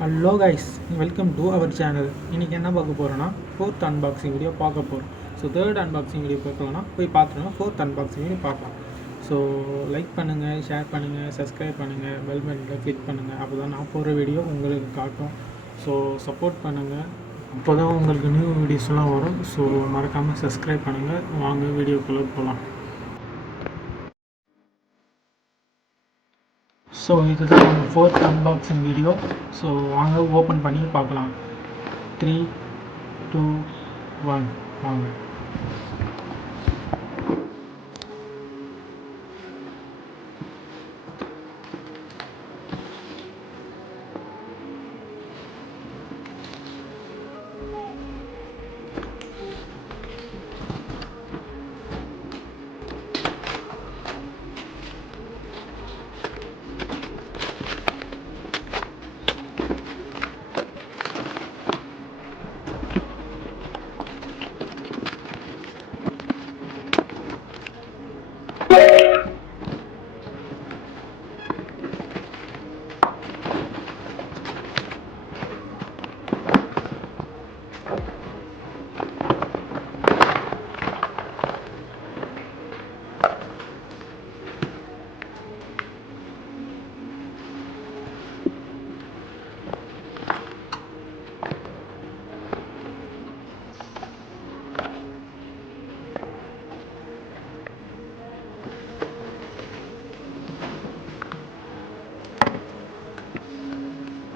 Hello guys, welcome to our channel. இன்றைக்கி என்ன பார்க்க போகிறோன்னா ஃபோர்த் அன்பாக்சிங் வீடியோ பார்க்க போகிறோம். ஸோ தேர்ட் அன்பாக்சிங் வீடியோ பார்க்கலாம்னா போய் பார்த்துருங்க. ஃபோர்த் அன்பாக்சிங் வீடியோ பார்க்கலாம். ஸோ லைக் பண்ணுங்கள், ஷேர் பண்ணுங்கள், சப்ஸ்கிரைப் பண்ணுங்கள், பெல் பட்டனில் கிளிக் பண்ணுங்கள். அப்போ தான் நான் போகிற வீடியோ உங்களுக்கு காட்டும். ஸோ சப்போர்ட் பண்ணுங்கள், அப்போ தான் உங்களுக்கு நியூ வீடியோஸ்லாம் வரும். ஸோ மறக்காமல் சப்ஸ்கிரைப் பண்ணுங்கள். வாங்க வீடியோக்குள்ளே போகலாம். ஸோ இதுதான் நம்ம ஃபோர்த் அன்பாக்சிங் வீடியோ. ஸோ வாங்க ஓப்பன் பண்ணி பார்க்கலாம். 3, 2, 1 வாங்க.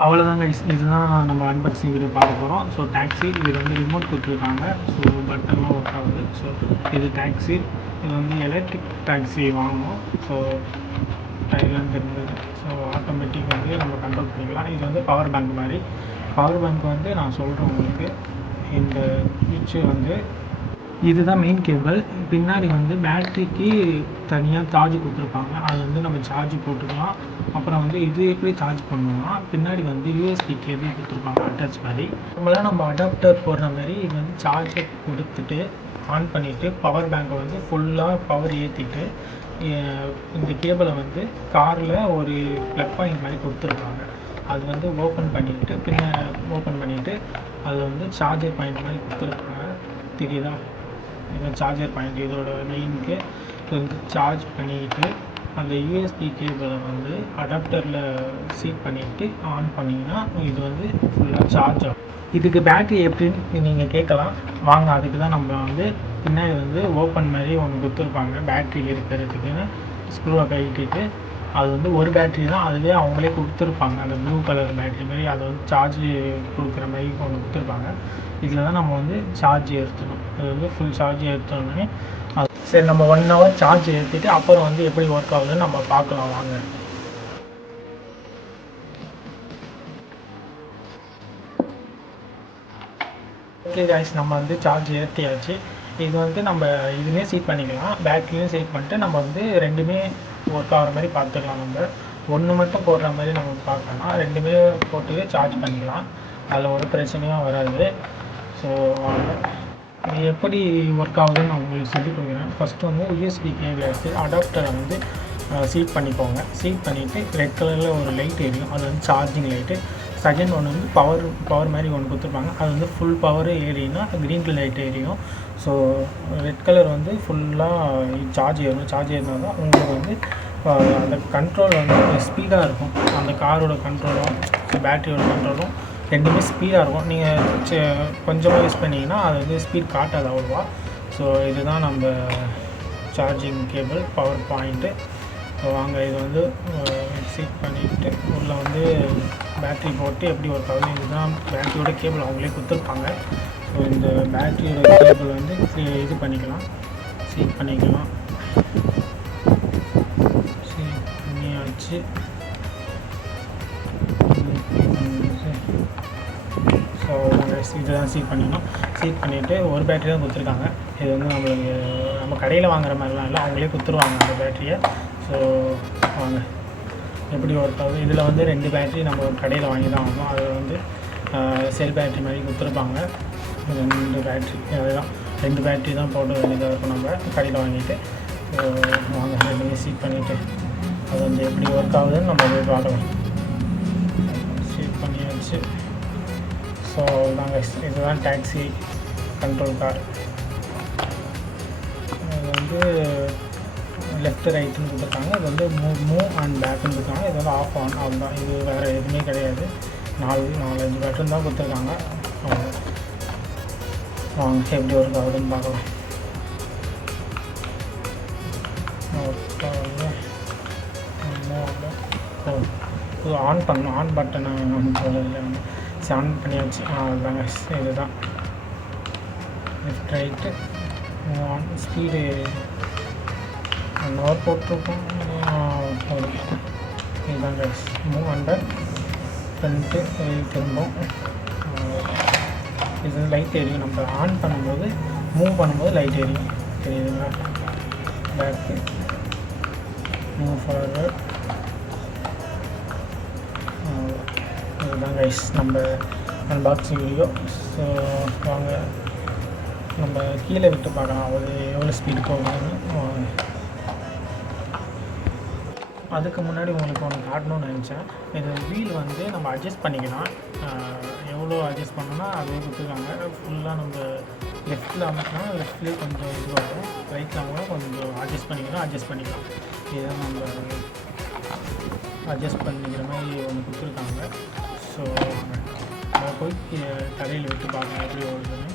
அவ்வளோதான் கைஸ், இதுதான் நம்ம அன்பாக்சிங் வீடியோ பார்க்க போகிறோம். ஸோ டாக்ஸி, இது வந்து ரிமோட் கொடுத்துருக்காங்க. ஸோ பட்டன்லாம் ஒர்க் ஆகுது. ஸோ இது டாக்ஸி, இது வந்து எலக்ட்ரிக் டாக்ஸி வாங்கணும். ஸோ டைலண்ட் இருந்தது. ஸோ ஆட்டோமேட்டிக் வந்து நம்ம கண்ட்ரோல் பண்ணிக்கலாம். இது வந்து பவர் பேங்க் மாதிரி. பவர் பேங்க் வந்து நான் சொல்கிறேன் உங்களுக்கு. இந்த சுவிட்சு வந்து இதுதான் மெயின் கேபிள். பின்னாடி வந்து பேட்ரிக்கு தனியாக சார்ஜ் கொடுத்துருப்பாங்க. அது வந்து நம்ம சார்ஜ் போட்டுக்கலாம். அப்புறம் வந்து இது எப்படி சார்ஜ் பண்ணணும்னா, பின்னாடி வந்து யூஎஸ்பி கேபிள் கொடுத்துருப்பாங்க அட்டாச் மாதிரி. நம்மளாம் நம்ம அடாப்டர் போடுற மாதிரி இது வந்து சார்ஜை கொடுத்துட்டு ஆன் பண்ணிவிட்டு பவர் பேங்கை வந்து ஃபுல்லாக பவர் ஏற்றிட்டு இந்த கேபிளை வந்து காரில் ஒரு ப்ளக் பாயிண்ட் மாதிரி கொடுத்துருப்பாங்க. அது வந்து ஓப்பன் பண்ணிவிட்டு ஓப்பன் பண்ணிவிட்டு அதில் வந்து சார்ஜர் பாயிண்ட் மாதிரி கொடுத்துருப்பாங்க. தெரியுதா? இது சார்ஜர் பாயிண்ட். இதோட மெயினுக்கு இது வந்து சார்ஜ் பண்ணிக்கிட்டு அந்த யூஎஸ்பி கேபிளை வந்து அடாப்டரில் சீட் பண்ணிவிட்டு ஆன் பண்ணிங்கன்னா இது வந்து ஃபுல்லாக சார்ஜ் ஆகும். இதுக்கு பேட்ரி எப்படின்னு நீங்கள் கேட்கலாம். வாங்க, அதுக்கு தான் நம்ம வந்து பின்னாடி வந்து ஓப்பன் மாதிரி ஒன்று கொடுத்துருப்பாங்க பேட்ரி இருக்கிறதுக்குன்னு. ஸ்க்ரூவை கழட்டிட்டு அது வந்து ஒரு பேட்ரி தான், அதுவே அவங்களே கொடுத்துருப்பாங்க. அந்த ப்ளூ கலர் பேட்ரி மாதிரி அதை வந்து சார்ஜ் கொடுக்குற மாதிரி ஒன்று கொடுத்துருப்பாங்க. இதில் தான் நம்ம வந்து சார்ஜ் ஏற்றணும். அது வந்து ஃபுல் சார்ஜ் ஏற்றோன்னே சரி, நம்ம 1 hour சார்ஜ் ஏற்றிட்டு அப்புறம் வந்து எப்படி ஒர்க் ஆகுதுன்னு நம்ம பார்க்கலாம் வாங்க. ஓகே காய்ஸ், நம்ம வந்து சார்ஜ் ஏற்றியாச்சு. இது வந்து நம்ம இதுலேயே சீட் பண்ணிக்கலாம், பேட்டரியும் சீட் பண்ணிட்டு நம்ம வந்து ரெண்டுமே ஒர்க் ஆகிற மாதிரி பார்த்துக்கலாம். நம்ம ஒன்று மட்டும் போடுற மாதிரி நம்ம பார்க்கலாம். ரெண்டுமே போட்டு சார்ஜ் பண்ணிக்கலாம். அதில் ஒரு பிரச்சனையும் வராது. ஸோ இது எப்படி ஒர்க் ஆகுதுன்னு நான் உங்களுக்கு சொல்லி கொடுக்குறேன். ஃபஸ்ட்டு வந்து யூஎஸ்பி கேபிள் எடுத்து அடாப்டரை வந்து சீட் பண்ணிக்கோங்க. சீட் பண்ணிவிட்டு ரெட் கலரில் ஒரு லைட் எரியும், அது வந்து சார்ஜிங் லைட்டு. செகண்ட் ஒன்று வந்து பவர் மாதிரி ஒன்று கொடுத்துருப்பாங்க. அது வந்து ஃபுல் பவர் ஏறினா க்ரீன் கலர் லைட் எரியும். ஸோ ரெட் கலர் வந்து ஃபுல்லாக சார்ஜ் ஏறணும். சார்ஜ் ஏறினா தான் உங்களுக்கு வந்து அந்த கண்ட்ரோல் வந்து ஸ்பீடாக இருக்கும். அந்த காரோட கண்ட்ரோலும் பேட்டரியோட கண்ட்ரோலும் ரெண்டுமே ஸ்பீடாக இருக்கும். நீங்கள் கொஞ்சமாக யூஸ் பண்ணிங்கன்னா அது வந்து ஸ்பீட் காட்டாது அவ்வளோவா. ஸோ இதுதான் நம்ம charging cable, power point. So வாங்க, இது வந்து சீட் பண்ணிவிட்டு உள்ளே வந்து பேட்ரி போட்டு எப்படி ஒர்க் ஆகுது. இதுதான் பேட்டரியோட கேபிள் அவங்களே கொடுத்துருப்பாங்க. ஸோ இந்த பேட்டரியோட கேபிள் வந்து இது பண்ணிக்கலாம், சீட் பண்ணிக்கலாம். சீட் பண்ணியாச்சு. ஸோ இதுதான் சீட் பண்ணிக்கணும். சீட் பண்ணிவிட்டு ஒரு பேட்டரி தான் கொடுத்துருக்காங்க. இது வந்து நம்ம கடையில் வாங்குற மாதிரிலாம் இல்லை, அவங்களே கொடுத்துருவாங்க அந்த பேட்டரியை. ஸோ வாங்க எப்படி ஒர்க் ஆகுது. இதில் வந்து 2 பேட்டரி நம்ம கடையில் வாங்கி தான் ஆகணும். அதில் வந்து செல் பேட்டரி மாதிரி கொடுத்துருப்பாங்க. 2 பேட்டரி, அதுதான் 2 பேட்டரி தான் போட வேண்டியதாக இருக்கும் நம்ம கடையில் வாங்கிட்டு. வாங்க ரெண்டுமே சீட் பண்ணிவிட்டு அது வந்து எப்படி ஒர்க் ஆகுதுன்னு நம்ம போய் பார்க்கலாம். சீட் பண்ணியாச்சு. பண்ணியாச்சு. ஸோ நாங்கள் இதுதான் டாக்ஸி கண்ட்ரோல் கார். இது வந்து லெஃப்ட் ரைட்டுன்னு கொடுத்துருக்காங்க. இது வந்து மூவ் அண்ட் பேக்குன்னு கொடுத்தாங்க. இது வந்து ஆஃப் ஆன் அவ்வளோதான். இது வேறு எதுவுமே கிடையாது. 4-5 பட்டன் தான் கொடுத்துருக்காங்க. வாங்க எப்படி ஒர்க் ஆகுதுன்னு பார்க்கலாம். இது ஆன் பண்ணணும். ஆன் பட்டனை சொல்லலை. ஆன் பண்ணியாச்சு. அதுதாங்க இதுதான் left right on. Speed 1 hour போட்டிருக்கோம். இதுதான் கைஸ். மூவ் அண்டர் ஃப்ரண்ட்டு திரும்பும். இது லைட் எரியும். நம்ம ஆன் பண்ணும்போது மூவ் பண்ணும்போது லைட் எரியும். தெரியுதுங்களா? Back move forward. இதுதான் கைஸ் நம்ம அன்பாக்சிங் வீடியோ. ஸோ வாங்க நம்ம கீழே விட்டு பார்க்கலாம் அது எவ்வளோ ஸ்பீடு போகுதுன்னு. அதுக்கு முன்னாடி உங்களுக்கு ஒன்று காட்டணும்னு நினச்சேன். இது வீல் வந்து நம்ம அட்ஜஸ்ட் பண்ணிக்கலாம். எவ்வளோ அட்ஜஸ்ட் பண்ணோன்னா அதே கொடுத்துருக்காங்க. ஃபுல்லாக நம்ம லெஃப்ட்டில் அமைக்கலாம். லெஃப்ட்லேயே கொஞ்சம் இதுவாகும். ரைட்டில் அவங்க கொஞ்சம் அட்ஜஸ்ட் பண்ணிக்கலாம். இதுதான் நம்ம அட்ஜஸ்ட் பண்ணிக்கிற மாதிரி ஒன்று கொடுத்துருக்காங்க. ஸோ நம்ம போய் தரையில் விட்டு பார்க்கலாம் எப்படி ஓடுதுன்னு.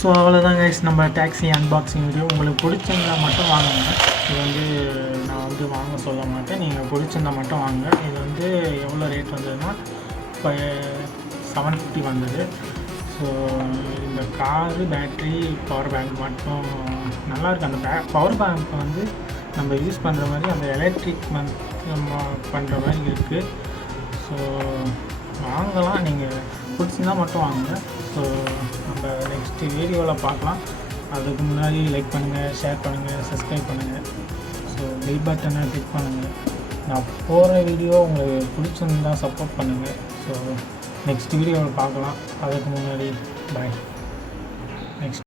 ஸோ அவ்வளோதான் கைஸ் நம்ம டாக்ஸி அன்பாக்சிங் வீடியோ. உங்களுக்கு பிடிச்சிருந்தா மட்டும் வாங்குங்க. இது வந்து நான் வந்து வாங்க சொல்ல மாட்டேன். நீங்கள் பிடிச்சிருந்தா மட்டும் வாங்க. இது வந்து எவ்வளோ ரேட் வந்ததுன்னா இப்போ 750 வந்தது. ஸோ இந்த காரு பேட்ரி பவர் பேங்க் மட்டும் நல்லாயிருக்கு. அந்த பவர் பேங்க் வந்து நம்ம யூஸ் பண்ணுற மாதிரி அந்த எலக்ட்ரிக் நம்ம பண்ணுற மாதிரி இருக்குது. ஸோ வாங்கலாம். நீங்கள் பிடிச்சிருந்தா மட்டும் வாங்க. ஸோ நம்ம நெக்ஸ்ட்டு வீடியோவில் பார்க்கலாம். அதுக்கு முன்னாடி லைக் பண்ணுங்கள், ஷேர் பண்ணுங்கள், சப்ஸ்கிரைப் பண்ணுங்கள். ஸோ பெல் பட்டனை கிளிக் பண்ணுங்கள். நான் போகிற வீடியோ உங்களுக்கு பிடிச்சிருந்தா சப்போர்ட் பண்ணுங்கள். ஸோ நெக்ஸ்ட் வீடியோவில் பார்க்கலாம். அதுக்கு முன்னாடி பாய். நெக்ஸ்ட்